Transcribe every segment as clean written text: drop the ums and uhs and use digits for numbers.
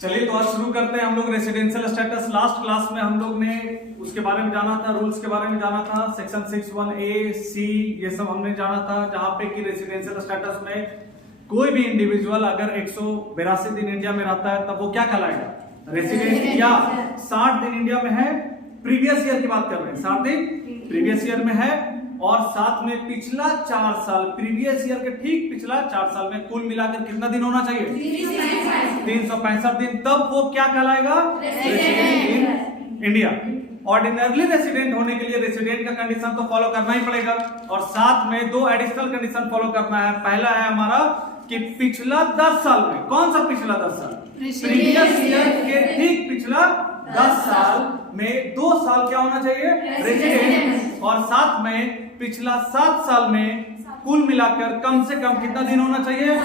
चलिए तो आज शुरू करते हैं हम लोग रेसिडेंशियल स्टेटस। लास्ट क्लास में हम लोग ने उसके बारे में जाना था, रूल्स के बारे में जाना था, सेक्शन 6(1)(a), (c) ये सब हमने जाना था, जहां पे कि रेसिडेंशियल स्टेटस में कोई भी इंडिविजुअल अगर 182 दिन इंडिया में रहता है तब वो क्या कहलाएगा, रेसिडेंट, या 60 दिन इंडिया में है, प्रीवियस ईयर की बात कर रहे हैं, 60 दिन प्रीवियस ईयर में है, और साथ में पिछला 4 साल, प्रीवियस ईयर के ठीक पिछला 4 साल में कुल मिलाकर कितना दिन होना चाहिए, 365 दिन, तब वो क्या कहलाएगा, resident in India. Ordinarily resident होने के लिए रेसिडेंट का कंडीशन तो फॉलो करना ही पड़ेगा, और साथ में 2 एडिशनल कंडीशन फॉलो करना है। पहला है हमारा कि पिछला 10 साल में, कौन सा पिछला 10 साल, प्रीवियस ईयर के ठीक पिछला 10 साल में 2 साल क्या होना चाहिए, रेसिडेंट, और साथ में पिछला 7 साल में कुल मिलाकर कम से कम कितना दिन होना चाहिए,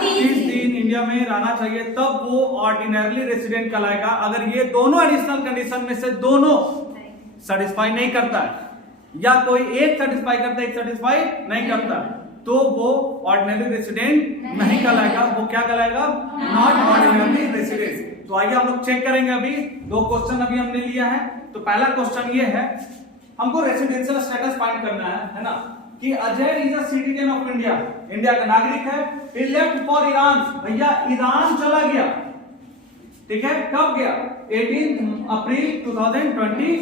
30 दिन इंडिया में रहना चाहिए, तब वो ऑर्डिनरली रेसिडेंट कहलाएगा। अगर ये दोनों एडिशनल कंडीशन में से दोनों सेटिस्फाई नहीं करता है, या कोई एक सेटिस्फाई करता है एक सेटिस्फाई नहीं करता, तो वो ऑर्डिनरी रेसिडेंट नहीं कहलाएगा, वो क्या कहलाएगा, नॉट ऑर्डिनरी रेसिडेंट। तो आइए हम लोग चेक करेंगे। अभी 2 क्वेश्चन अभी हमने लिया है। तो पहला क्वेश्चन ये है, हमको रेसिडेंशियल स्टेटस फाइंड करना है ना, कि Ajay is a citizen of India, India का नागरिक है, ही लेफ्ट फॉर ईरान, भैया ईरान चला गया, ठीक है, कब गया, 18 अप्रैल 2023,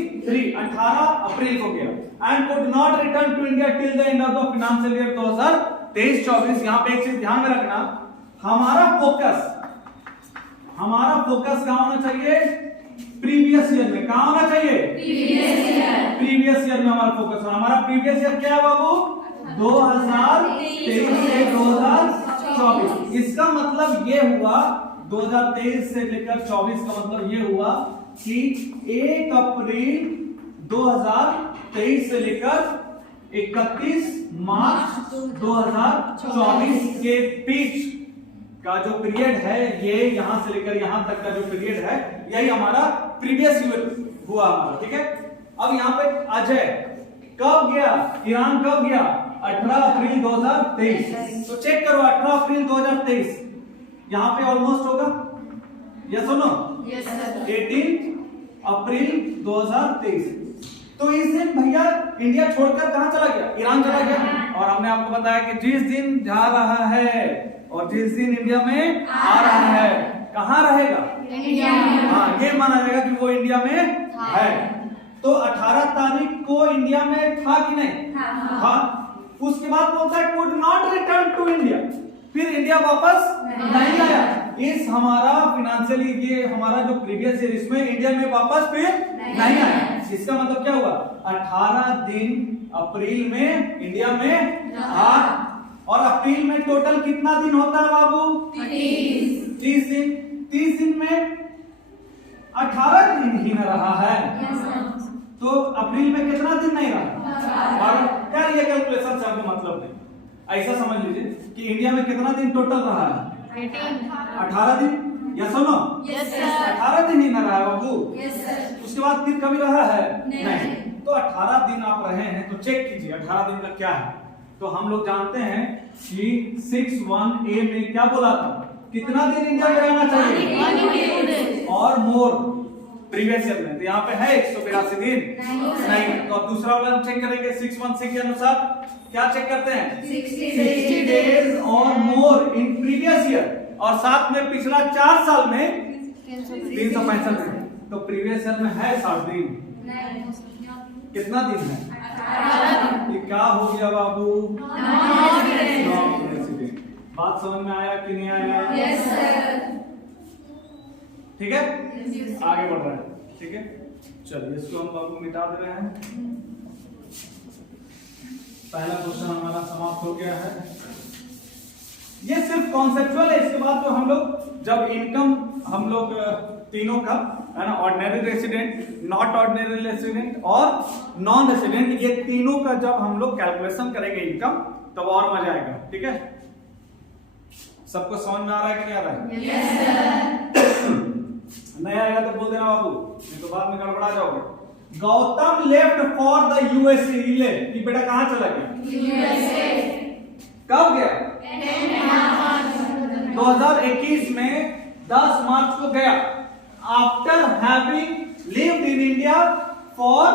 18 अप्रैल को गया, and could not return to India till the end of the financial year 2023-24। यहां पे एक चीज ध्यान में रखना, हमारा फोकस कहां होना चाहिए, प्रीवियस ईयर में। कहां होना चाहिए, प्रीवियस ईयर में हमारा फोकस होना। हमारा प्रीवियस ईयर क्या है बाबू, 2023 से 2024। इसका मतलब ये हुआ 2023 से लेकर 24 का मतलब ये हुआ कि 1 अप्रैल 2023 से लेकर 31 मार्च 2024 के बीच का जो पीरियड है, ये यहां से लेकर यहां तक का जो पीरियड है, यही हमारा प्रीवियस ईयर हुआ हमारा, ठीक है। अब यहाँ पे अजय कब गया, ईरान कब गया, 18 अप्रैल 2023। तो चेक करो 18 अप्रैल 2023 यहाँ पे ऑलमोस्ट होगा, यस और नो, 18 अप्रैल 2023। तो इस दिन भैया इंडिया छोड़कर कहां चला गया, ईरान चला गया, और हमने आपको बताया कि जिस दिन जा रहा है और जिस दिन इंडिया में आ रहा है, कहां रहेगा, इंडिया में। हाँ, ये माना जाएगा कि वो इंडिया में है। तो 18 तारीख को इंडिया में था कि नहीं, हाँ। उसके बाद बोलता है could not return to India, फिर इंडिया वापस नहीं आया। इस हमारा फाइनेंशियली ये हमारा जो प्रीवियस ईयर, इसमें इंडिया में वापस फिर नहीं आया। इसका मतलब क्या हुआ, 18 दिन अप्रैल में इंडिया में था, और अप्रैल में टोटल कितना दिन होता है बाबू, 30 दिन। 30 दिन में 18 दिन ही न रहा है, तो अप्रैल में कितना दिन नहीं रहा, और क्या ये कैलकुलेशन से आपको मतलब नहीं, ऐसा समझ लीजिए कि इंडिया में कितना दिन टोटल रहा है, 18 दिन, यस और नो, 18 दिन ही न रहा है बाबू, उसके बाद फिर कभी रहा है नहीं। तो 18 दिन आप रहे हैं, तो चेक कीजिए 18 दिन का क्या है। तो हम लोग जानते हैं कि 6(1)(a) में क्या बोला था, कितना दिन इंडिया में रहना चाहिए, और मोर प्रीवियस ईयर में, तो यहाँ पे है 182 दिन नहीं। तो अब दूसरा वाला चेक करेंगे, 6(1)(c) के अनुसार क्या चेक करते हैं, 60 डेज और मोर इन प्रीवियस ईयर, और साथ में पिछला 4 साल में 365 दिन। तो प्रीवियस ईयर में है 60 दिन, कितना दिन है, ये क्या हो गया बाबू, बात समझ में आया कि नहीं आया, यस सर, ठीक है, आगे बढ़ रहा है, ठीक है। चलिए इसको हम बाबू मिटा दे रहे हैं। पहला क्वेश्चन हमारा समाप्त हो गया है। ये सिर्फ कॉन्सेप्चुअल है। इसके बाद जो हम लोग जब इनकम हम लोग तीनों का है ना, ordinary resident, not ordinary resident और नॉन रेसिडेंट, ये तीनों का जब हम लोग कैलकुलेशन करेंगे इनकम, तब और मजा आएगा, ठीक है। सबको समझ में आ रहा है कि नहीं आ रहा है, यस सर। नहीं आएगा तो बोल देना बाबू, नहीं तो बाद में गड़बड़ा जाओगे। Gautam left for the USA, कि बेटा कहां चला गया, यूएसए। कब गया, 2021 में 10 मार्च को गया after having lived in India for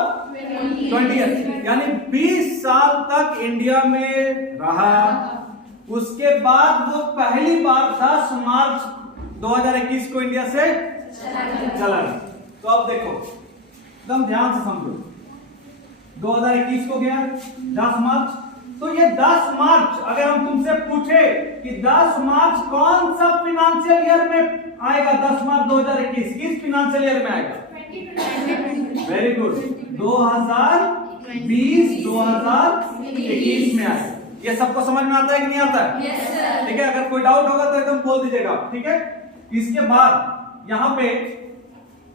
20 years, यानी 20 साल तक इंडिया में रहा। उसके बाद वो पहली बार 10 मार्च 2021 को इंडिया से चला गया। तो अब देखो एकदम ध्यान से समझो, 2021 को गया 10 मार्च, तो ये 10 मार्च अगर हम तुमसे पूछे कि 10 मार्च कौन सा फाइनेंशियल ईयर में आएगा, 10 मार्च 2021 किस फाइनेंशियल ईयर में आएगा? वेरी गुड, 2020 2021 में आएगा। ये सबको समझ में आता है कि नहीं आता है? Yes, sir. ठीक है, अगर कोई डाउट होगा तो एकदम बोल दीजिएगा, ठीक है। इसके बाद यहाँ पे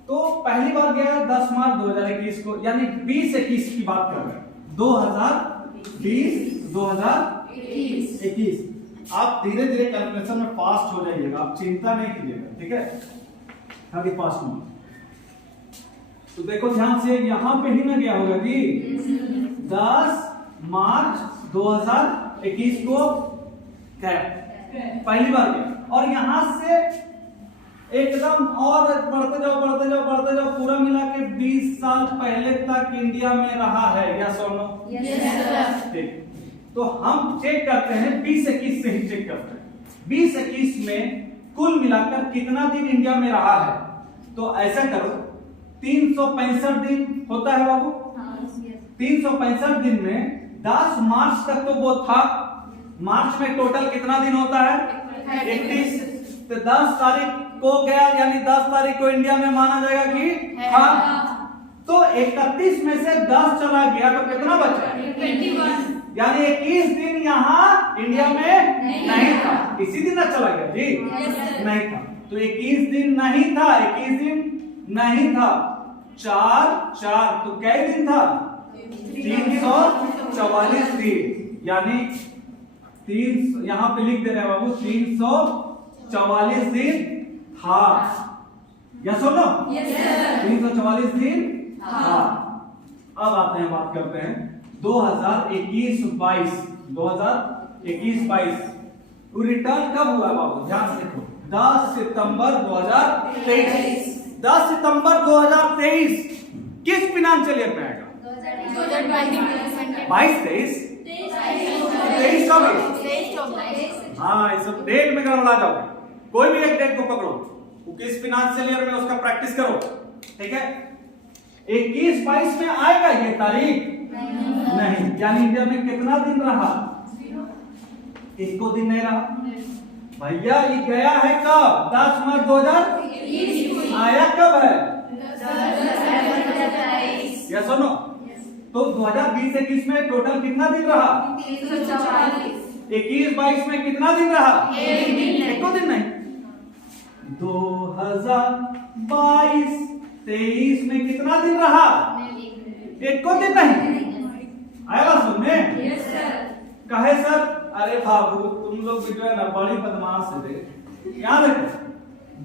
तो पहली बार गया 10 मार्च 2021 को, यानी 2021 की बात कर रहे हैं, 2020 2021। आप धीरे धीरे कैलकुलेशन में फास्ट हो जाइएगा, आप चिंता नहीं कीजिएगा, ठीक है, अभी फास्ट में। तो देखो ध्यान से, यहां पे ही ना गया होगा जी, 10 मार्च 2021 को गया, पहली बार गया, और यहां से एकदम और बढ़ते जाओ पूरा मिला के 20 साल पहले तक इंडिया में रहा है, या सोनो? ठीक, तो हम चेक करते हैं 2021 से ही चेक करते हैं, 2021 में कुल मिलाकर कितना दिन इंडिया में रहा है। तो ऐसा करो, 365 दिन होता है बाबू, 365 दिन में 10 मार्च तक तो वो था, मार्च में टोटल कितना दिन होता है? 31। तो 10 तारीख को गया, यानी 10 तारीख को इंडिया में माना जाएगा कि हाँ, तो 31 में से 10 चला गया तो कितना बचा? 21, यानी 21 दिन यहाँ इंडिया में नहीं था, इसी दिन ना चला गया जी? नहीं था, तो 21 दिन नहीं था, 21 दिन नहीं था, 4 तो कै दिन था? 344 दिन, यानी 3 यहाँ पे लिख दे रहे हैं बाबू, 344 दिन था, या सुनो? 344 दिन था। अब आते हैं, बात करते हैं 2021-22, 2021-22 रिटर्न कब हुआ बाबू? ध्यान से देखो, 10 सितंबर 2023। 10 सितंबर 2023 किस फाइनेंशियल ईयर में आएगा? 22-23 23-24। हाँ, ये सब डेट में गड़बड़ा जाओ, कोई भी एक डेट को पकड़ो, किस फाइनेंशियल ईयर में उसका प्रैक्टिस करो, ठीक है। 21-22 में आएगा ये तारीख? नहीं, यानी इंडिया में कितना दिन रहा? इसको दिन नहीं रहा भैया, ये गया है कब? 10 मार्च 2021, आया कब है? या सुनो, तो 2020-21 में टोटल कितना दिन रहा? 21-22 में कितना दिन रहा? एक दिन नहीं। 2022-23 में कितना दिन रहा? एक दिन नहीं। आया सुनने? कहे सर, अरे बाबू तुम लोग भी जो है ना बड़ी बदमाश है। यहाँ देखो,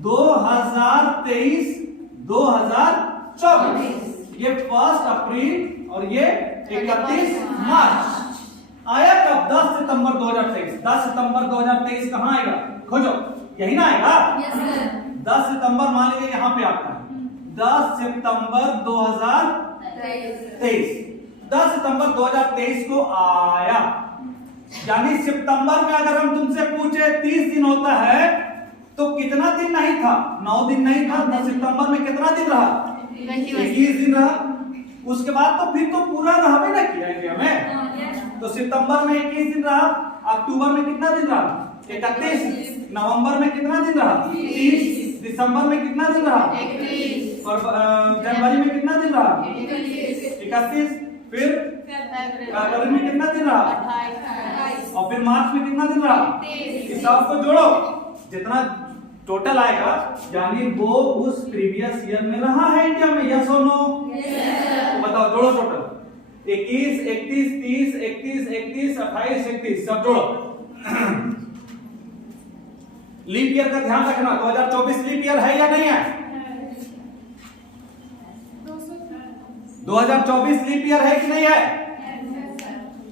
2023-2024 ये 1 अप्रैल और ये 31 मार्च। आया कब? 10 सितंबर 2023। 10 सितंबर 2023 कहाँ आएगा? खोजो, यही ना आएगा? 10 सितंबर मान लीजिए यहाँ पे आता है, 10 सितंबर 2023। 10 सितंबर 2023 को आया, यानी सितंबर में अगर हम तुमसे पूछे 30 दिन होता है तो कितना दिन नहीं था? 9 दिन नहीं था। 10 सितंबर में कितना दिन रहा? 21 दिन रहा। उसके बाद तो फिर तो पूरा रहा ना किया इंडिया में, तो सितंबर में 21 दिन रहा, अक्टूबर में कितना दिन रहा? 31, नवंबर में कितना दिन रहा? 30, दिसंबर में कितना दिन रहा? 31, और जनवरी में कितना दिन रहा? 31, फिर फरवरी में कितना दिन रहा? 28, और फिर मार्च में कितना दिन रहा? 30। इस सब को जोड़ो, जितना टोटल आएगा यानी वो उस प्रीवियस ईयर में रहा है इंडिया में, यस और नो? बताओ, जोड़ो टोटल, 21, 31, 30, 31, 31, 28, 31 सब जोड़ो। लीप ईयर का ध्यान रखना, 2024 लीप ईयर है या नहीं है? 2024 लीप ईयर है कि नहीं है?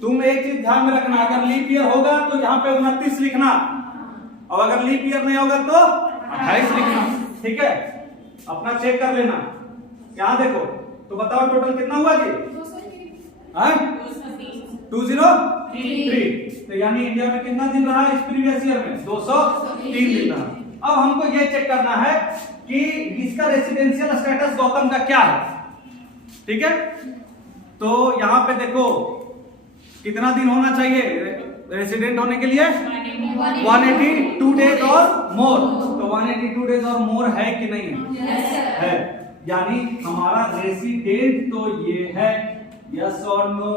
तुम एक चीज ध्यान में रखना, अगर लीप ईयर होगा तो यहाँ पे 29 लिखना, और अगर लीप ईयर नहीं होगा तो 28 लिखना, ठीक है। अपना चेक कर लेना, यहाँ देखो तो बताओ टोटल कितना हुआ जी? 203। तो यानी इंडिया में कितना दिन रहा इस प्रीवियस ईयर में? 203 दिन रहा। अब हमको ये चेक करना है कि इसका रेसिडेंशियल स्टेटस गौतम का क्या है, ठीक है। तो यहाँ पे देखो कितना दिन होना चाहिए रेसिडेंट होने के लिए? 182 डेज और मोर। तो 182 डेज और मोर है कि नहीं है? यानी हमारा रेसिडेंट तो ये है, यस और नो?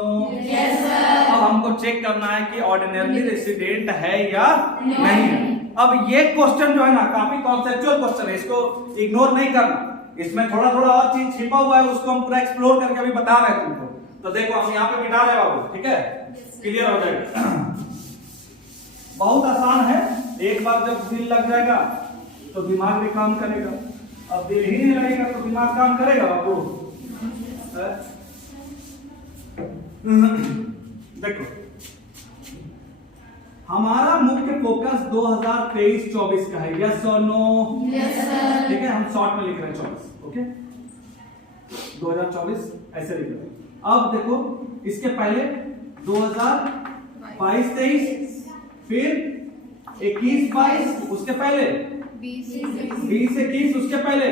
अब हमको चेक करना है कि ऑर्डिनरी रेसिडेंट है या नहीं है। अब ये क्वेश्चन जो है ना काफी कॉन्सेप्चुअल क्वेश्चन है, इसको इग्नोर नहीं करना। इसमें थोड़ा थोड़ा और चीज छिपा हुआ है, उसको हम पूरा एक्सप्लोर करके अभी बता रहे हैं तुमको। तो देखो हम यहाँ पे मिटा रहे बाबू, ठीक है, क्लियर हो जाएगा। बहुत आसान है, एक बार जब दिल लग जाएगा तो दिमाग भी काम करेगा। अब दिल ही नहीं लगेगा तो दिमाग काम करेगा बाबू? देखो हमारा मुख्य फोकस 2023-24 का है, यस और नो? ठीक है, हम शॉर्ट में लिख रहे हैं 24, ओके। 2024 ऐसे लिख रहे हैं। अब देखो इसके पहले 2022-23, फिर 21-22, उसके पहले 20-21, उसके पहले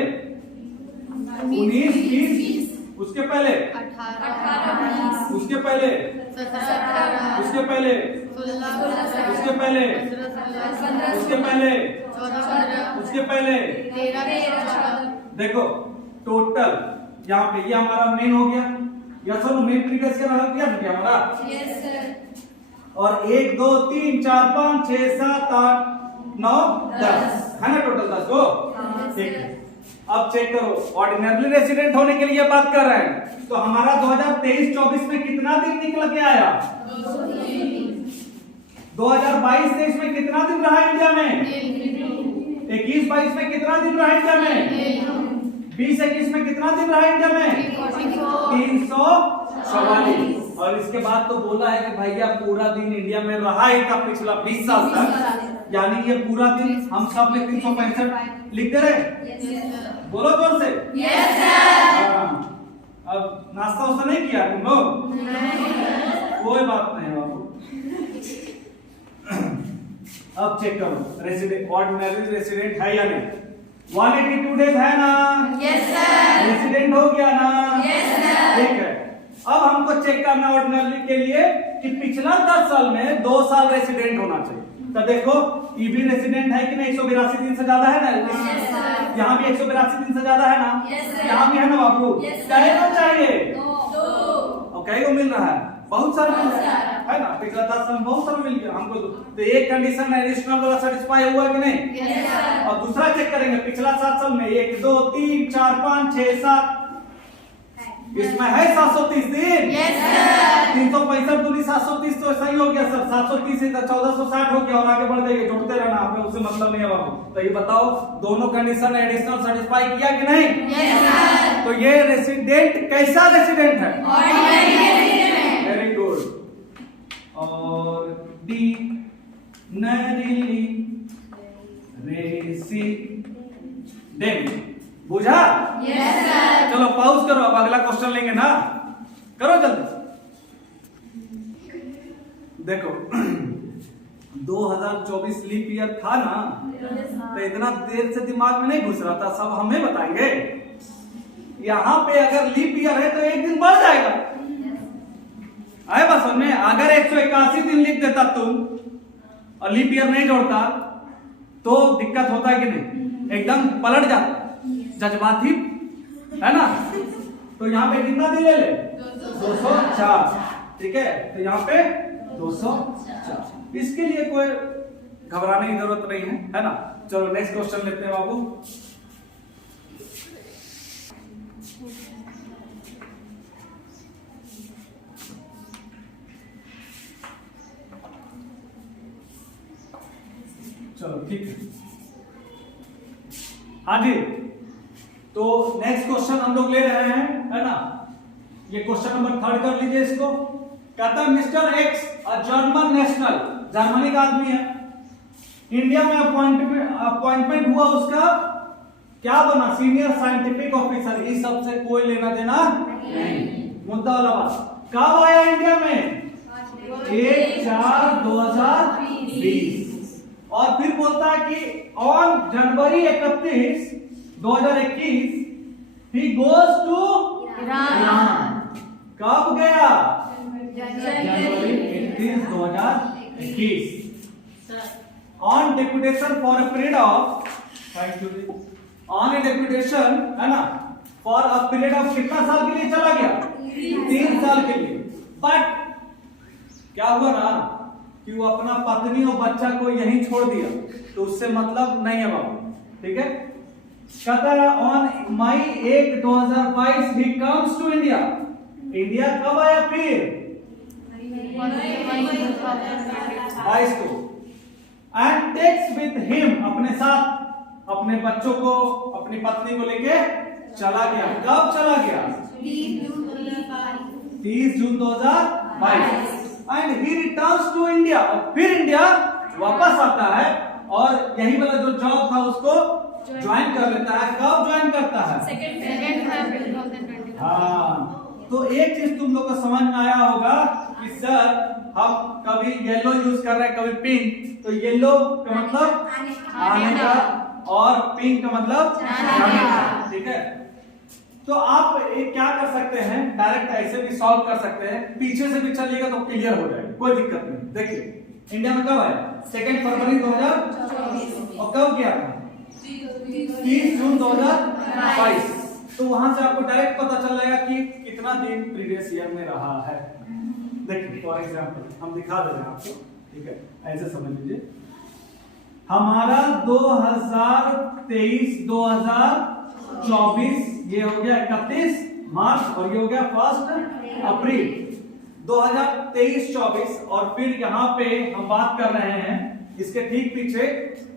19-20, उसके पहले 18-19, उसके पहले 17-18, उसके पहले 16-17, उसके पहले 15-16, उसके पहले 14-15, उसके पहले 13-14। देखो टोटल यहाँ पे ये हमारा मेन हो गया, या सर मेन प्रीवियस ईयर किया ना क्या हमारा? Yes sir. और 1 2 3 4 5 6 7 8 9 10 है ना, टोटल 10 को, ठीक है। अब चेक करो ऑर्डिनरी रेसिडेंट होने के लिए बात कर रहे हैं, तो हमारा 2023-24 में कितना दिन निकल के आया? 2022-23 में कितना दिन रहा इंडिया में? 21-22 में कितना दिन रहा इंडिया में? 20-21 में कितना दिन रहा इंडिया में? 344। और इसके बाद तो बोला है कि भैया पूरा दिन इंडिया में रहा ही था पिछला 20 साल तक, यानी ये पूरा दिन हम सब में 365 लिख दे रहे। बोलो जोर से, यस सर। अब नाश्ता वास्ता नहीं किया तुम लोग? कोई बात नहीं बाबू। अब चेक करो रेसिडेंट, ऑर्डिनरी रेसिडेंट है या नहीं? 182 डेज है ना? Yes sir. रेसिडेंट हो गया ना? Yes sir. ठीक है, अब हमको चेक करना ऑर्डिनरी के लिए कि पिछला 10 साल में 2 साल रेसिडेंट होना चाहिए। तो देखो ये भी रेसिडेंट है कि नहीं? 182 दिन से ज्यादा है ना? yes, यहाँ भी 182 दिन से ज्यादा है ना? yes, यहाँ भी है ना बाबू? कहे को चाहिए और कहे को मिल रहा है, बहुत सारा मिल रहा है ना? पिछला 10 साल में बहुत सारा मिल गया हमको। तो एक कंडीशन एडिशनल वाला सेटिस्फाई हुआ कि नहीं? yes, और दूसरा चेक करेंगे पिछला 7 साल में 1 2 3 4 5 6 7, इसमें है 730 दिन। yes, 365 दूनी 730, तो सही हो गया सर। 730 से 1460 हो गया और आगे बढ़ जाएंगे, जुड़ते रहना, आपने उससे मतलब नहीं है बाबू। तो ये बताओ दोनों कंडीशन एडिशनल सेटिस्फाई किया कि नहीं? yes, तो ये रेसिडेंट कैसा रेसिडेंट है? Very good. और रेसिडेंट बुझा? yes, sir। चलो पॉज करो, अब अगला क्वेश्चन लेंगे ना, करो जल्दी। देखो 2024 लीप ईयर था ना, तो इतना देर से दिमाग में नहीं घुस रहा था, सब हमें बताएंगे। यहाँ पे अगर लीप ईयर है तो एक दिन बढ़ जाएगा, आए बस में। अगर 181 दिन लिख देता तुम और लीप ईयर नहीं जोड़ता तो दिक्कत होता है कि नहीं? एकदम पलट जाता, जज्बाती है ना। तो यहाँ पे कितना दिन ले ले? 204, ठीक है। तो यहाँ पे 204, इसके लिए कोई घबराने की जरूरत नहीं है ना। चलो नेक्स्ट क्वेश्चन लेते हैं बाबू। चलो ठीक है, हाँ जी। तो नेक्स्ट क्वेश्चन हम लोग ले रहे हैं, है ना। ये क्वेश्चन नंबर 3 कर लीजिए इसको। कहता है mister x German national, Germany का आदमी है, इंडिया में अपॉइंटमेंट हुआ, उसका क्या बना, सीनियर साइंटिफिक ऑफिसर। इस सब से कोई लेना देना नहीं। मुद्दा वाला बात, कब आया इंडिया में, 1/4/2020। और फिर बोलता है कि ऑन जनवरी 31, 2021 ही गोज टू ईरान। कब गया, January 31, 2021 on deputation for a period of, thank you, on a deputation, है ना, फॉर अ पीरियड ऑफ कितना साल के लिए चला गया, 3 साल के लिए। बट क्या हुआ ना कि वो अपना पत्नी और बच्चा को यहीं छोड़ दिया, तो उससे मतलब नहीं है बाबू, ठीक है। कहता है on May 1, 2022 he comes to India. India कब आया फिर, 22 को, एंड टेक्स विथ हिम, अपने साथ अपने बच्चों को, अपनी पत्नी को लेके चला गया। कब चला गया, 30 जून 2022। And he returns to India, फिर इंडिया वापस आता है और यही वाला जो जॉब था उसको ज्वाइन कर लेता है। कब ज्वाइन करता है, 2 फरवरी 2020। हाँ, तो एक चीज तुम लोग को समझ में आया होगा कि सर हम कभी येलो यूज कर रहे हैं, कभी पिंक, तो येलो का मतलब आने का और पिंक का मतलब जाने का, ठीक है। तो आप एक क्या कर सकते हैं, डायरेक्ट ऐसे भी सॉल्व कर सकते हैं, पीछे से भी चलिएगा तो क्लियर हो जाएगा, कोई दिक्कत नहीं। देखिए इंडिया में कब आया, 2 फरवरी 2024 और कब गया था, 30 जून 2022। तो वहां से आपको डायरेक्ट पता चल जाएगा कि कितना दिन प्रीवियस ईयर में रहा है। देखिए फॉर एग्जांपल हम दिखा दे रहे हैं आपको, ठीक है, ऐसे समझ लीजिए। हमारा 2023 2024 ये हो गया 31 मार्च और ये हो गया 1 अप्रैल 2023-24। और फिर यहाँ पे हम बात कर रहे हैं इसके ठीक पीछे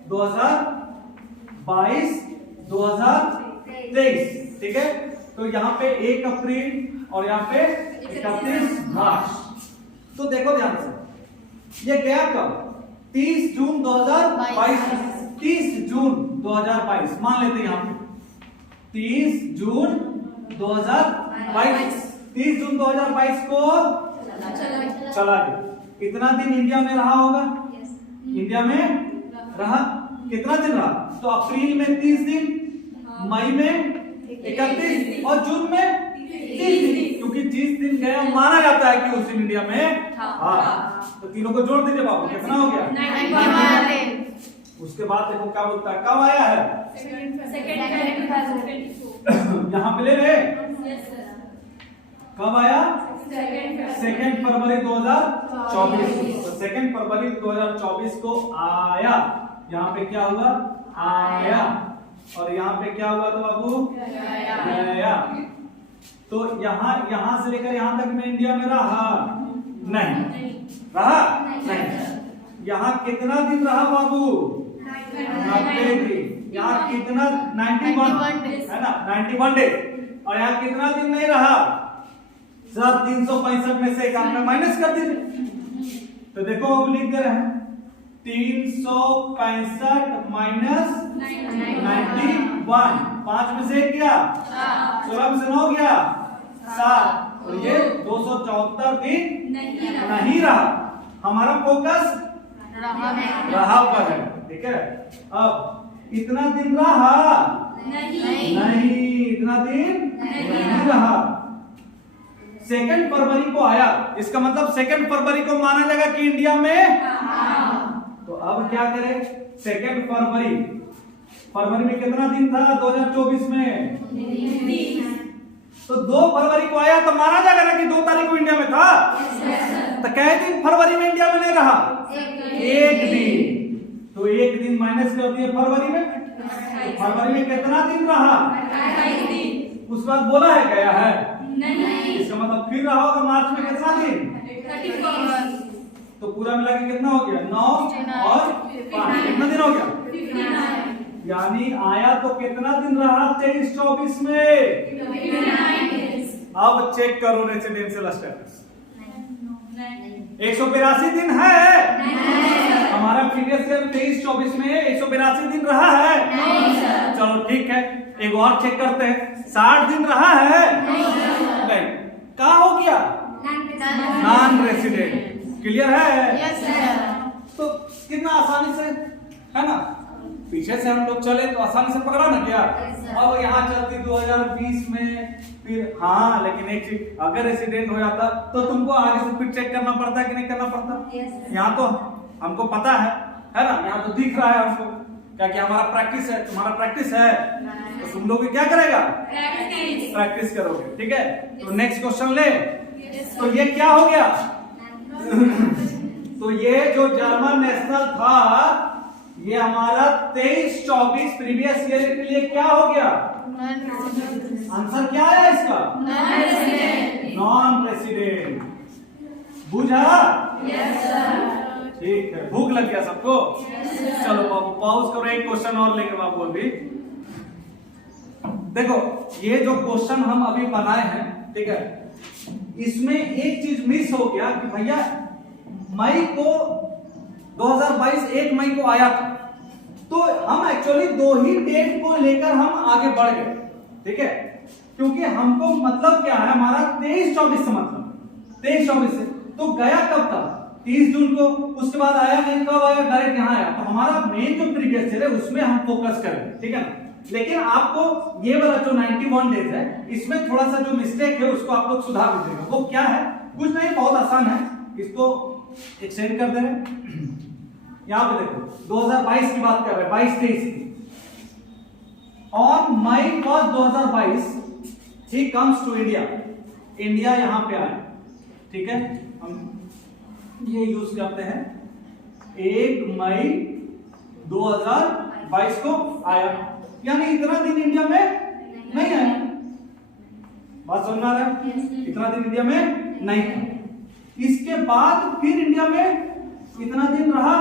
2022 2023, ठीक है। तो यहाँ पे 1 अप्रैल और यहाँ पे 31 मार्च। तो देखो ध्यान से, ये गया कब, 30 जून 2022। 30 जून 2022 मान लेते हैं यहाँ पे 30 जून 2022। 30 जून 2022 को चला गया। कितना दिन इंडिया में रहा होगा, इंडिया में रहा कितना दिन रहा, तो अप्रैल में 30 दिन, मई में 31 और जून में 30 दिन, क्योंकि 30 दिन गया माना जाता है कि उस दिन इंडिया में हाँ। तो तीनों को जोड़ दीजिए बाबू, कितना हो गया 91। उसके बाद देखो क्या बोलता है, कब आया है, यहाँ पे ले रहे, कब आया, 2 फरवरी 2024। तो 2 फरवरी 2024 को आया। यहाँ पे क्या हुआ, आया, और यहाँ पे क्या हुआ तो बाबू गया। तो यहाँ से लेकर यहाँ तक में इंडिया में रहा नहीं, रहा नहीं। यहाँ कितना दिन रहा बाबू, 90 दिन। यहाँ कितना 91 है ना, 91 डेज। और यहाँ कितना दिन नहीं रहा सर, 365 में से 1 माइनस कर दीजिए। तो देखो अब लिख दे रहे हैं 365 माइनस 91, 5 में से 1 गया, 16 में से 9 गया, 7, और ये 274 दिन नहीं रहा। हमारा फोकस रहा पर है, ठीक है। अब इतना दिन रहा नहीं, इतना दिन नहीं रहा। 2 फरवरी को आया, इसका मतलब 2 फरवरी को माना जाएगा कि इंडिया में। तो अब क्या करें, 2 फरवरी में कितना दिन था 2024 में, तो 2 फरवरी को आया तो माना जाएगा ना कि 2 तारीख को इंडिया में था। तो कै दिन फरवरी में इंडिया में नहीं रहा, 1 दिन। तो 1 दिन माइनस कर दिए फरवरी में, तो फरवरी में कितना दिन रहा, उस बात बोला है, गया है नहीं। इसका मतलब फिर रहा होगा मार्च में कितना दिन, तो पूरा मिला के कितना हो गया, 9 और 5, कितना दिन हो गया। यानी आया तो कितना दिन रहा 23-24 में। अब चेक करो रेसिडेंशियल स्टेटस, 182 दिन है। हमारा प्रीवियस ईयर 23-24 में 182 दिन रहा है? नहीं सर। चलो ठीक है, एक और चेक करते हैं, 60 दिन रहा है? नहीं। कहाँ हो गया? Non resident. क्लियर है? Yes sir. तो कितना आसानी से, है ना, पीछे से हम लोग चले तो आसानी से पकड़ा ना क्या? अब यहाँ चलती 2020 में, फिर हाँ, लेकिन एक चीज, अगर रेसिडेंट हो जाता तो तुमको आगे से फिर चेक करना पड़ता कि नहीं करना पड़ता? यहाँ तो हमको पता है ना, यहाँ तो दिख रहा है हमको, क्या कि हमारा प्रैक्टिस है, तुम्हारा प्रैक्टिस है, तो तुम लोग क्या करेगा? प्रैक्टिस करोगे। ठीक है, तो नेक्स्ट क्वेश्चन ले। तो ये क्या हो गया? तो ये जो जर्मन नेशनल था, ये हमारा 23-24 प्रीवियस ईयर के लिए क्या हो गया? आंसर क्या है इसका? Non resident. बुझा? Yes sir. ठीक है, भूख लग गया सबको? चलो बाबू पॉज करो, एक क्वेश्चन और लेंगे बाबू अभी। देखो ये जो क्वेश्चन हम अभी बनाए हैं, ठीक है, इसमें एक चीज मिस हो गया कि भैया मई को 2022 1 मई को आया था, तो हम एक्चुअली 2 ही डेट को लेकर हम आगे बढ़ गए। ठीक है, क्योंकि हमको मतलब क्या है, हमारा 23-24 से मतलब 23-24 से, तो गया कब था? 30 जून को, उसके बाद आया नहीं, कब आया? डायरेक्ट यहाँ आया। तो हमारा मेन जो प्रीवियस ईयर है उसमें हम फोकस करें, ठीक है ना। लेकिन आपको ये वाला जो 91 डेज है, इसमें थोड़ा सा जो मिस्टेक है उसको आप लोग सुधार दीजिएगा। वो क्या है? कुछ नहीं, बहुत आसान है, इसको एक्सटेंड कर दे रहे हैं। यहाँ पे देखो 2022 की बात कर रहे हैं, 22-23 की। On May 1 2022 he comes to India, India यहाँ पे आया। ठीक है, हम ये यूज करते हैं, 1 मई 2022 को आया, यानी इतना दिन इंडिया में नहीं आया। बात समझ में आ रहा है? इतना दिन इंडिया में नहीं था। इसके बाद फिर इंडिया में कितना दिन रहा?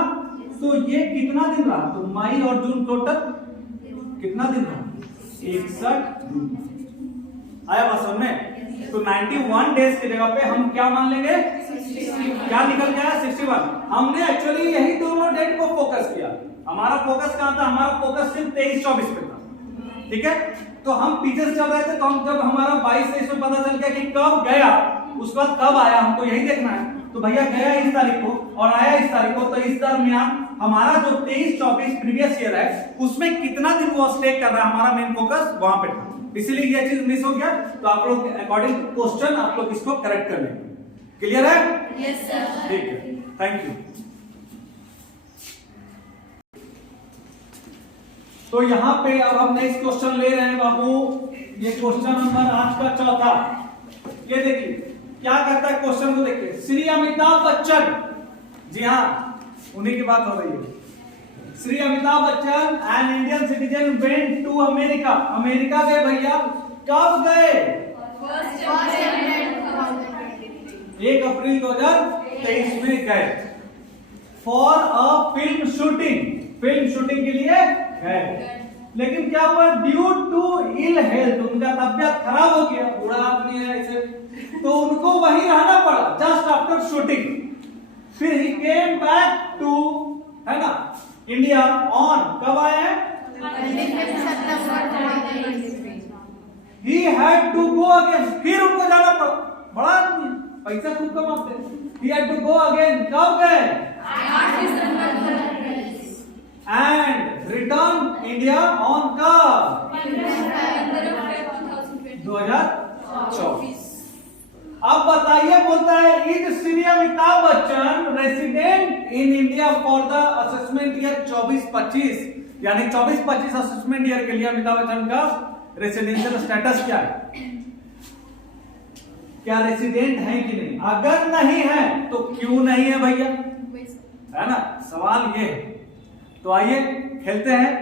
तो ये कितना दिन रहा? तो मई और जून टोटल कितना दिन रहा? 61 दिन। आया बात समझ में? तो 91 डेज की जगह पे हम क्या मान लेंगे? क्या निकल गया? 61। हमने एक्चुअली यही दोनों डेट को फोकस किया। हमारा फोकस कहां था? हमारा फोकस सिर्फ 23-24 पे था। ठीक है, तो हम पीछे से चल रहे थे, तो हम जब हमारा 22-23 में पता चल गया कि कब गया, उसके बाद कब आया, हमको यही देखना है। तो भैया गया इस तारीख को और आया इस तारीख को, तो इस दरमियान हमारा जो 23-24 प्रीवियस ईयर है उसमें कितना दिन वो स्टे कर रहा है, हमारा मेन फोकस वहां पे था। इसीलिए ये चीज मिस हो गया। तो आप लोग अकॉर्डिंग टू क्वेश्चन आप लोग इसको करेक्ट कर लेंगे। क्लियर है? Yes sir. ठीक है, थैंक यू। तो यहाँ पे अब हम नेक्स्ट क्वेश्चन ले रहे हैं बाबू, ये क्वेश्चन नंबर आज का चौथा। ये देखिए क्या कहता है क्वेश्चन को, देखिए। श्री अमिताभ बच्चन, जी हाँ उन्हीं की बात हो रही है। Shri Amitabh Bachchan an Indian citizen went to America, America गए भैया। कब गए? 1 अप्रैल 2023 में गए for a film shooting, film shooting के लिए गए। लेकिन क्या हुआ? ड्यू टू इल हेल्थ, उनका तबियत खराब हो गया, बूढ़ा आदमी है ऐसे, तो उनको वहीं रहना पड़ा जस्ट आफ्टर शूटिंग। फिर ही केम बैक टू, है ना, इंडिया ऑन, कब आए हैं? He had to go again, फिर उनको जाना पड़ा, बड़ा आदमी पैसा खूब कमाते हैं। He had to go again, कब गए? 8 दिसंबर एंड रिटर्न इंडिया ऑन कब? 2024। अब बताइए, बोलता है is Shri Amitabh Bachchan resident in India for the assessment year 24-25, यानी 24-25 असेसमेंट ईयर के लिए अमिताभ बच्चन का रेसिडेंशियल स्टेटस क्या है? क्या रेसिडेंट है कि नहीं? अगर नहीं है तो क्यों नहीं है भैया, है ना, सवाल ये है। तो आइए खेलते हैं,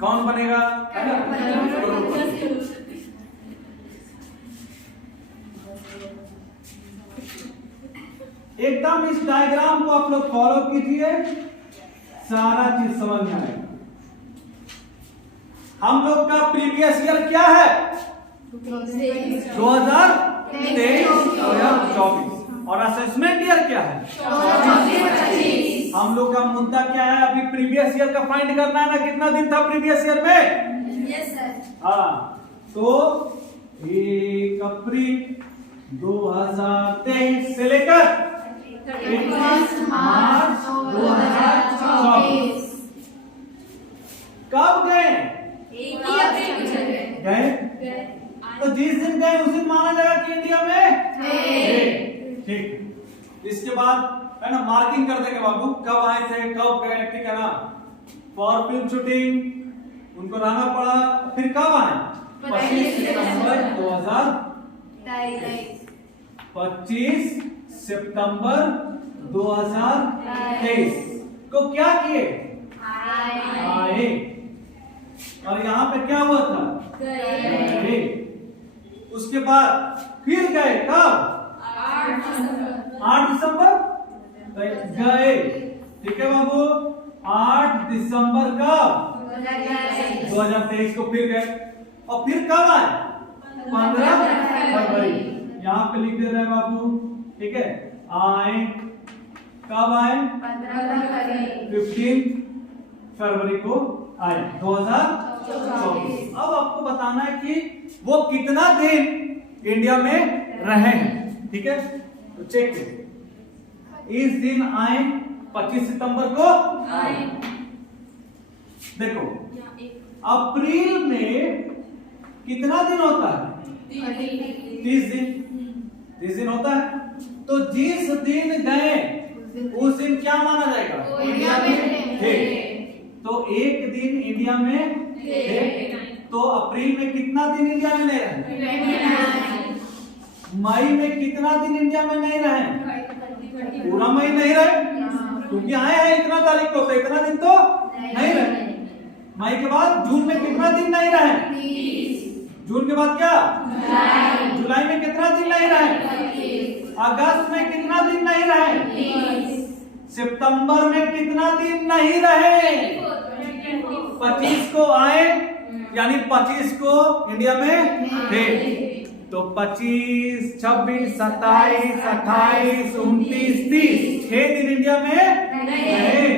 कौन बनेगा, है ना? एकदम इस डायग्राम को आप लोग फॉलो कीजिए, सारा चीज समझ में आएगा। हम लोग का प्रीवियस ईयर क्या है? 2023-2024 और असेसमेंट ईयर क्या है? हम लोग का मुद्दा क्या है, अभी प्रीवियस ईयर का फाइंड करना है ना, कितना दिन था प्रीवियस ईयर में। Yes sir. हाँ, तो 1 अप्रैल 2023 से लेकर 31 मार्च 2024। कब गए? एक ही अप्रैल को चल गए, तो जिस दिन गए उस दिन माना जाएगा कि इंडिया में थे। ठीक, इसके बाद है ना मार्किंग कर देंगे बाबू, कब आए थे कब गए, ठीक है ना। फॉर फिल्म शूटिंग उनको रहना पड़ा, फिर कब आए? 25 सितंबर 2023 को क्या किए? आए। और यहाँ पे क्या हुआ था? गए। उसके बाद फिर गए कब? 8 दिसंबर गए, ठीक है बाबू। 8 दिसंबर कब? 2023 को फिर गए, और फिर कब आए? 15 फरवरी। यहाँ पे लिख दे रहे हैं बाबू, ठीक है। आए, कब आए? 15 फरवरी को आए 2024। अब आपको बताना है कि वो कितना दिन इंडिया में रहे हैं, ठीक है। तो चेक, इस दिन आए 25 सितंबर को आए। देखो अप्रैल में कितना दिन होता है? 30 दिन होता है। तो जिस दिन गए उस दिन क्या माना जाएगा? इंडिया में थे। तो एक दिन इंडिया में थे, तो अप्रैल में कितना दिन इंडिया में नहीं रहे? मई में कितना दिन इंडिया में नहीं रहे? पूरा मई नहीं रहे, क्योंकि आए हैं इतना तारीख को, तो इतना दिन तो नहीं रहे। मई के बाद जून में कितना दिन नहीं रहे? जून के बाद क्या? जुलाई में कितना दिन नहीं रहे? अगस्त में कितना दिन नहीं रहे? सितंबर में कितना दिन नहीं रहे? 25 को आए, यानी 25 को इंडिया में थे। तो 25, 26, 27, 28, 29, 30 6 दिन इंडिया में रहे।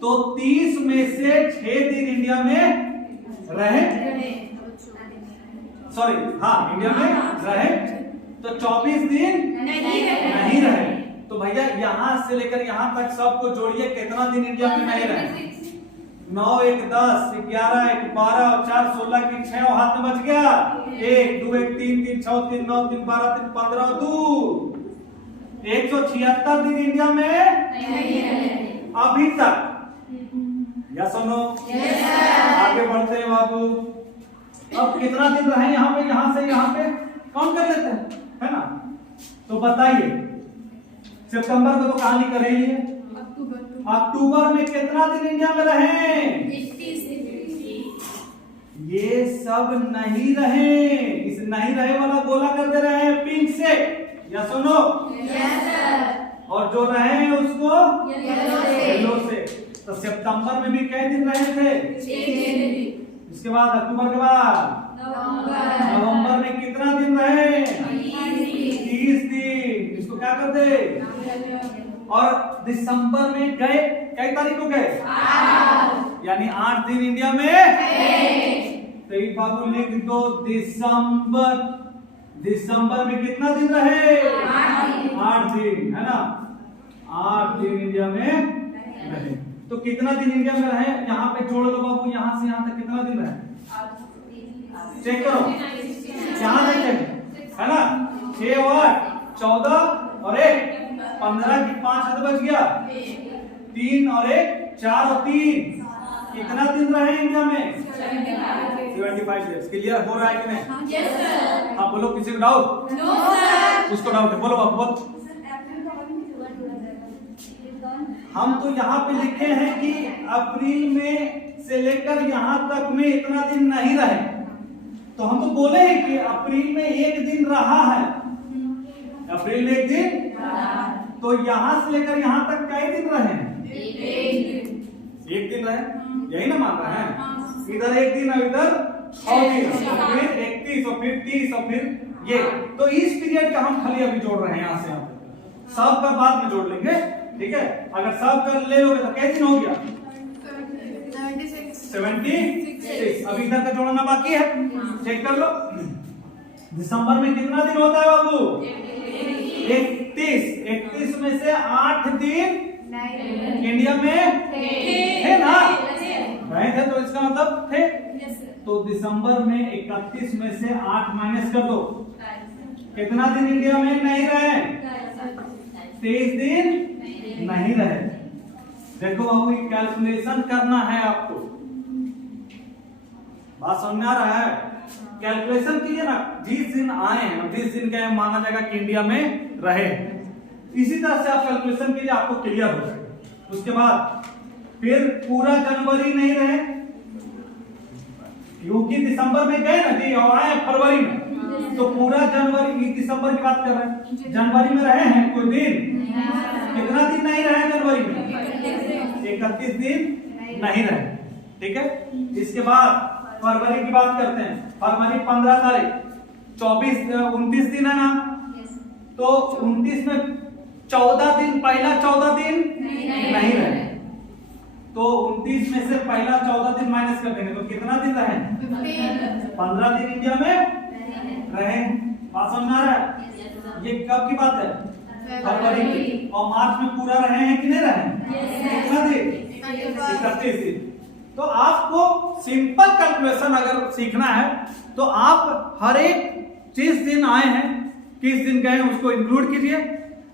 तो 30 में से 6 दिन इंडिया में रहे, सॉरी हाँ इंडिया में रहे, तो 24 दिन नहीं रहे। तो भैया यहाँ से लेकर यहाँ तक सबको जोड़िए, कितना दिन इंडिया में नहीं रहे? 9, 1, 10, 11, 1, 12 और 4, 16 की 6 और हाथ में बच गया 1, 2, 1, 3, 3, 6, 3, 9, 3, 12, 3, 15, 2 176 दिन इंडिया में अभी तक। या सुनो, आगे बढ़ते हैं बाबू। अब कितना दिन रहे यहाँ पे? यहाँ से यहाँ पे काउंट कर लेते हैं, है ना। तो बताइए, सितंबर को तो कहानी कर रही है, अक्टूबर में कितना दिन इंडिया में रहे? ये सब नहीं रहे, इस नहीं रहे वाला गोला कर दे रहे हैं पिंक से, या सुनो। और जो रहे हैं उसको येलो से। तो सितंबर में भी कितने दिन रहे थे? इसके बाद अक्टूबर के बाद नवंबर में कितना दिन रहे? 30 दिन। इसको क्या कर दे? और दिसंबर में गए, कई तारीख को गए? यानी 8 दिन इंडिया में। तो एक बाबू लिख दो दिसंबर। दिसंबर में कितना दिन रहे? 8 दिन, है ना। 8 दिन इंडिया में रहे। तो कितना दिन इंडिया में रहे यहाँ पे जोड़ लो बाबू, यहाँ से यहाँ तक कितना दिन रहे चेक करो। यहाँ देखें, है ना। 6 और 14 और 1 15 की 5 हाथ बच गया। 3 और 1 4 और 3 कितना दिन रहे इंडिया में? 75 डेज। क्लियर हो रहा है कि नहीं? Yes sir. हाँ बोलो, किसी को डाउट? No sir. उसको डाउट है, बोलो बाबू बोल। हम तो यहाँ पे लिखे हैं कि अप्रैल में से लेकर यहाँ तक में इतना दिन नहीं रहे, तो हम तो बोले हैं कि अप्रैल में 1 दिन रहा है। अप्रैल में 1 दिन, तो यहाँ से लेकर यहाँ तक कई दिन रहे हैं? 1 दिन रहे, यही ना मान रहे हैं। इधर 1 दिन और इधर 6 दिन, फिर 31 और फिर 30 और फिर ये। तो इस पीरियड का हम खाली अभी जोड़ रहे हैं यहाँ से, यहाँ सब का बाद में जोड़ लेंगे। ठीक है। अगर सब कर ले लोगे तो कितने दिन हो गया? 76। अभी इधर का जोड़ना बाकी है, चेक कर लो। दिसंबर में कितना दिन होता है बाबू? 31 में से 8 दिन इंडिया में थे ना, रहे थे, तो इसका मतलब थे। तो दिसंबर में 31 में से 8 माइनस कर दो, कितना दिन इंडिया में नहीं रहे? 23 दिन नहीं रहे। देखो बाबू ये कैलकुलेशन करना है आपको, बात समझ में आ रहा है? कैलकुलेशन कीजिए ना, जिस दिन आए हैं, जिस दिन का माना जाएगा कि इंडिया में रहे, इसी तरह से आप कैलकुलेशन कीजिए, आपको क्लियर हो जाएगा। उसके बाद फिर पूरा जनवरी नहीं रहे, क्योंकि दिसंबर में गए ना जी और आए फरवरी में, तो पूरा जनवरी, दिसंबर की बात कर रहे हैं, जनवरी में रहे हैं कोई दिन? कितना दिन नहीं रहे जनवरी में? 31 दिन नहीं रहे, ठीक है। इसके बाद फरवरी की बात करते हैं, फरवरी 15 तारीख, 29 दिन है ना, तो 29 में 14 दिन, पहला 14 दिन नहीं रहे, तो 29 में से पहला 14 दिन माइनस कर देंगे, तो कितना दिन रहे? 15 दिन इंडिया में रहे। बात समझ में आ रहा है? ये कब की बात है? फरवरी की। और मार्च में पूरा रहे हैं कि नहीं रहे? कितना दिन? 31 दिन। तो आपको सिंपल कैलकुलेशन अगर सीखना है तो आप हर एक जिस दिन आए हैं, किस दिन गए हैं, उसको इंक्लूड कीजिए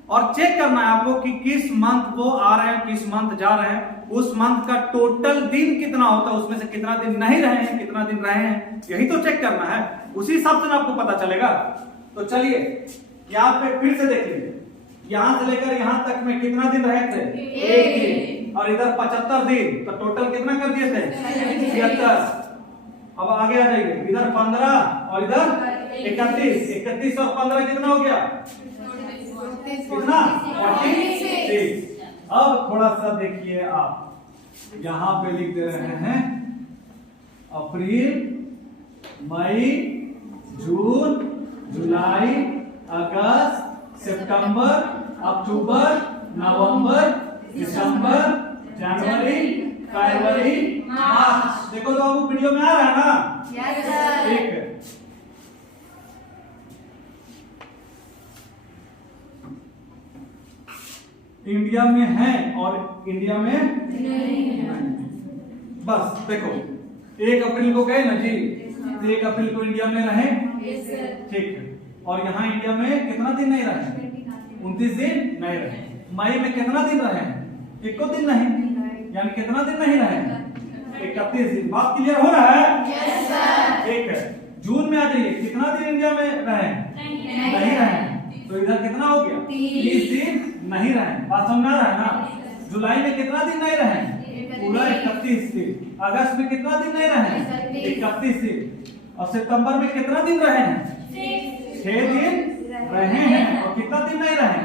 और चेक करना है आपको कि किस मंथ वो आ रहे हैं, किस मंथ जा रहे हैं, उस मंथ का टोटल दिन कितना होता है, उसमें से कितना दिन नहीं रहे हैं, कितना दिन रहे हैं, यही तो चेक करना है। उसी हिसाब से आपको पता चलेगा। तो चलिए यहाँ पे फिर से देखिए, यहाँ से लेकर यहाँ तक में कितना दिन रहे थे? 1 दिन, और इधर 75 दिन, तो टोटल कितना कर दिए थे? 76। अब आगे आ जाइए, इधर 15 और इधर 31 और 15 कितना हो गया? कितना? 46। अब थोड़ा सा देखिए, आप यहाँ पे लिख दे रहे हैं अप्रैल, मई, जून, जुलाई, अगस्त, सितंबर, अक्टूबर, नवंबर, दिसंबर, जनवरी, फरवरी, मार्च। देखो तो आपको वीडियो में आ रहा है ना? Yes sir. ठीक है। इंडिया में है और इंडिया में नहीं है। बस देखो 1 अप्रैल को गए ना जी, तो 1 अप्रैल को इंडिया में रहे, ठीक है। और यहाँ इंडिया में कितना दिन नहीं रहे? 29 दिन नहीं रहे। मई में कितना दिन रहे? 1 दिन नहीं, यानी कितना दिन नहीं रहे? 31 दिन। बात क्लियर हो रहा है? Yes sir. ठीक है। जून में आ जाइए, कितना दिन इंडिया में रहे? नहीं रहे, तो इधर कितना हो गया? 30 दिन नहीं रहे। बात समझ में आ रहा है ना? जुलाई में कितना दिन नहीं रहे? पूरा 31 दिन। अगस्त में कितना दिन नहीं रहे? 31 दिन। और सितंबर में कितना दिन रहे हैं? 6 दिन रहे हैं। और कितना दिन नहीं रहे हैं?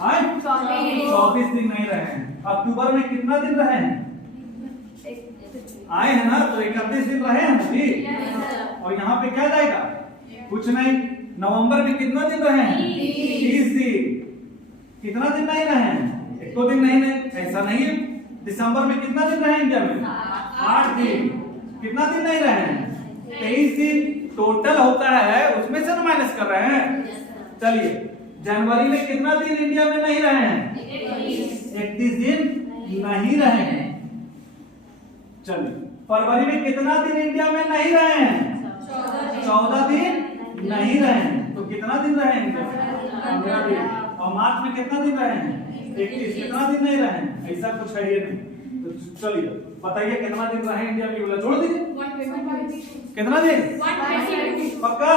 24 दिन नहीं रहे हैं। अक्टूबर में कितना दिन रहे हैं? आए हैं ना, तो 31 दिन रहे हैं जी। और यहाँ पे क्या जाएगा? कुछ नहीं। नवंबर में कितना दिन रहे हैं? 30 दिन। कितना दिन नहीं रहे हैं? 1 दिन नहीं, ऐसा नहीं है। दिसंबर में कितना दिन रहे इंडिया में? 8 दिन। कितना दिन नहीं रहे हैं? 23 दिन। टोटल होता है, उसमें से माइनस कर रहे हैं। चलिए, जनवरी में कितना दिन इंडिया में नहीं रहे हैं? 31 दिन नहीं रहे हैं। चलिए, फरवरी में कितना दिन इंडिया में नहीं रहे हैं? 14 दिन नहीं रहे हैं। तो कितना दिन रहे हैं? 15 दिन। और मार्च में कितना दिन रहे हैं? 31। कितना दिन नहीं रहे हैं? ऐसा कुछ है ये नहीं। तो चलिए बताइए कितना दिन रहे इंडिया में? बोला जोड़ दीजिए। कितना दिन? 122। पक्का?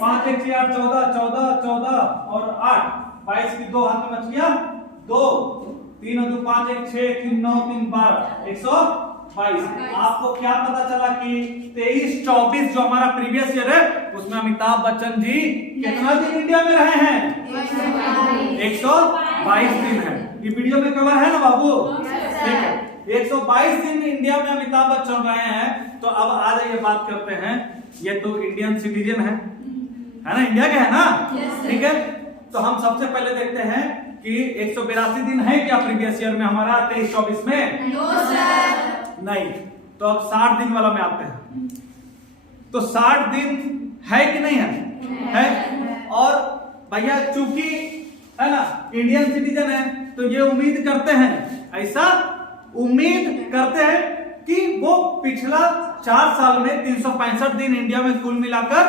5 1 6 8 14 और 8 22 की 2 हाथ में बच गया 2 3 और 2 5 1 6 3 9 3 12 122। आपको क्या पता चला कि 23 24 जो हमारा प्रीवियस ईयर है उसमें अमिताभ बच्चन जी कितना दिन इंडिया में रहे हैं? 122 दिन है। ये वीडियो में कवर है ना बाबू? ठीक है। 122 दिन इंडिया में अमिताभ बच्चन रहे हैं। तो अब आ जाइए बात करते हैं, ये तो इंडियन सिटीजन है ना, इंडिया के है ना? ठीक है। तो हम सबसे पहले देखते हैं कि 182 दिन है क्या प्रीवियस ईयर में हमारा 23-24 में? No sir. नहीं। तो अब 60 दिन वाला में आते हैं। तो 60 दिन है कि नहीं है? और भैया चूंकि है ना इंडियन सिटीजन है तो ये उम्मीद करते हैं, ऐसा उम्मीद करते हैं कि वो पिछला 4 साल में 365 दिन इंडिया में कुल मिलाकर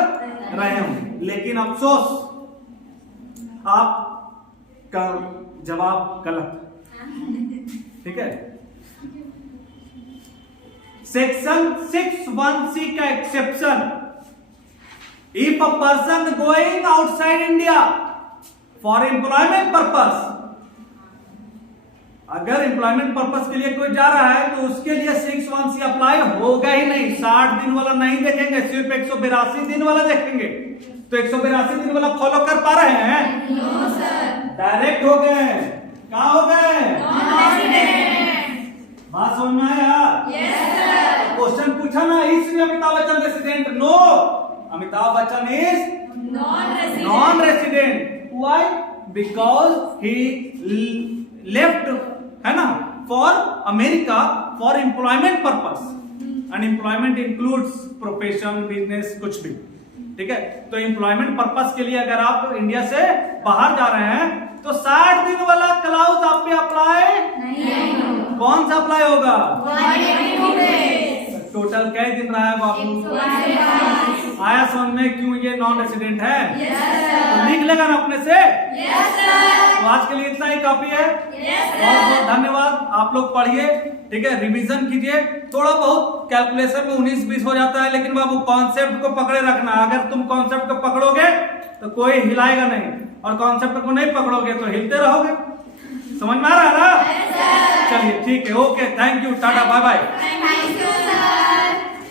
रहे हों। लेकिन अफसोस आपका जवाब गलत। ठीक है। सेक्शन 6(1)(c) का exception, if a person going outside India for employment purpose, अगर एम्प्लॉयमेंट पर्पस के लिए कोई जा रहा है तो उसके लिए 6(1)(c) अप्लाई होगा ही नहीं। 60 दिन वाला नहीं देखेंगे, सिर्फ 182 दिन वाला देखेंगे। तो 182 दिन वाला फॉलो कर पा रहे हैं? No sir. डायरेक्ट हो गए। कहां हो गए? Non resident. बात समझ में आया? Yes sir. क्वेश्चन पूछा ना, इसलिए Amitabh Bachchan resident? No, Amitabh Bachchan is non resident. Non resident. Why? Because he left, है ना, for America for employment purpose. And employment includes profession, business, कुछ भी। ठीक है। तो एम्प्लॉयमेंट पर्पस के लिए अगर आप इंडिया से बाहर जा रहे हैं तो 60 दिन वाला क्लाउज आप पे अप्लाई नहीं। कौन सा अप्लाई होगा? 182 डेज। टोटल कै दिन रहा है बाबू? 182। आया समझ में क्यों ये नॉन रेसिडेंट है? यस तो सर। लिख लेगा ना अपने से। Yes sir. तो आज के लिए इतना ही काफी है। यस बहुत बहुत सर। धन्यवाद। आप लोग पढ़िए, ठीक है, रिवीजन कीजिए। थोड़ा बहुत कैलकुलेशन में 19-20 हो जाता है, लेकिन बाबू कॉन्सेप्ट को पकड़े रखना। अगर तुम कॉन्सेप्ट को पकड़ोगे तो कोई हिलाएगा नहीं, और कॉन्सेप्ट को नहीं पकड़ोगे तो हिलते रहोगे। समझ में आ रहा है ना? Yes sir. चलिए ठीक है, okay, thank you, tata, bye bye. Thank you sir.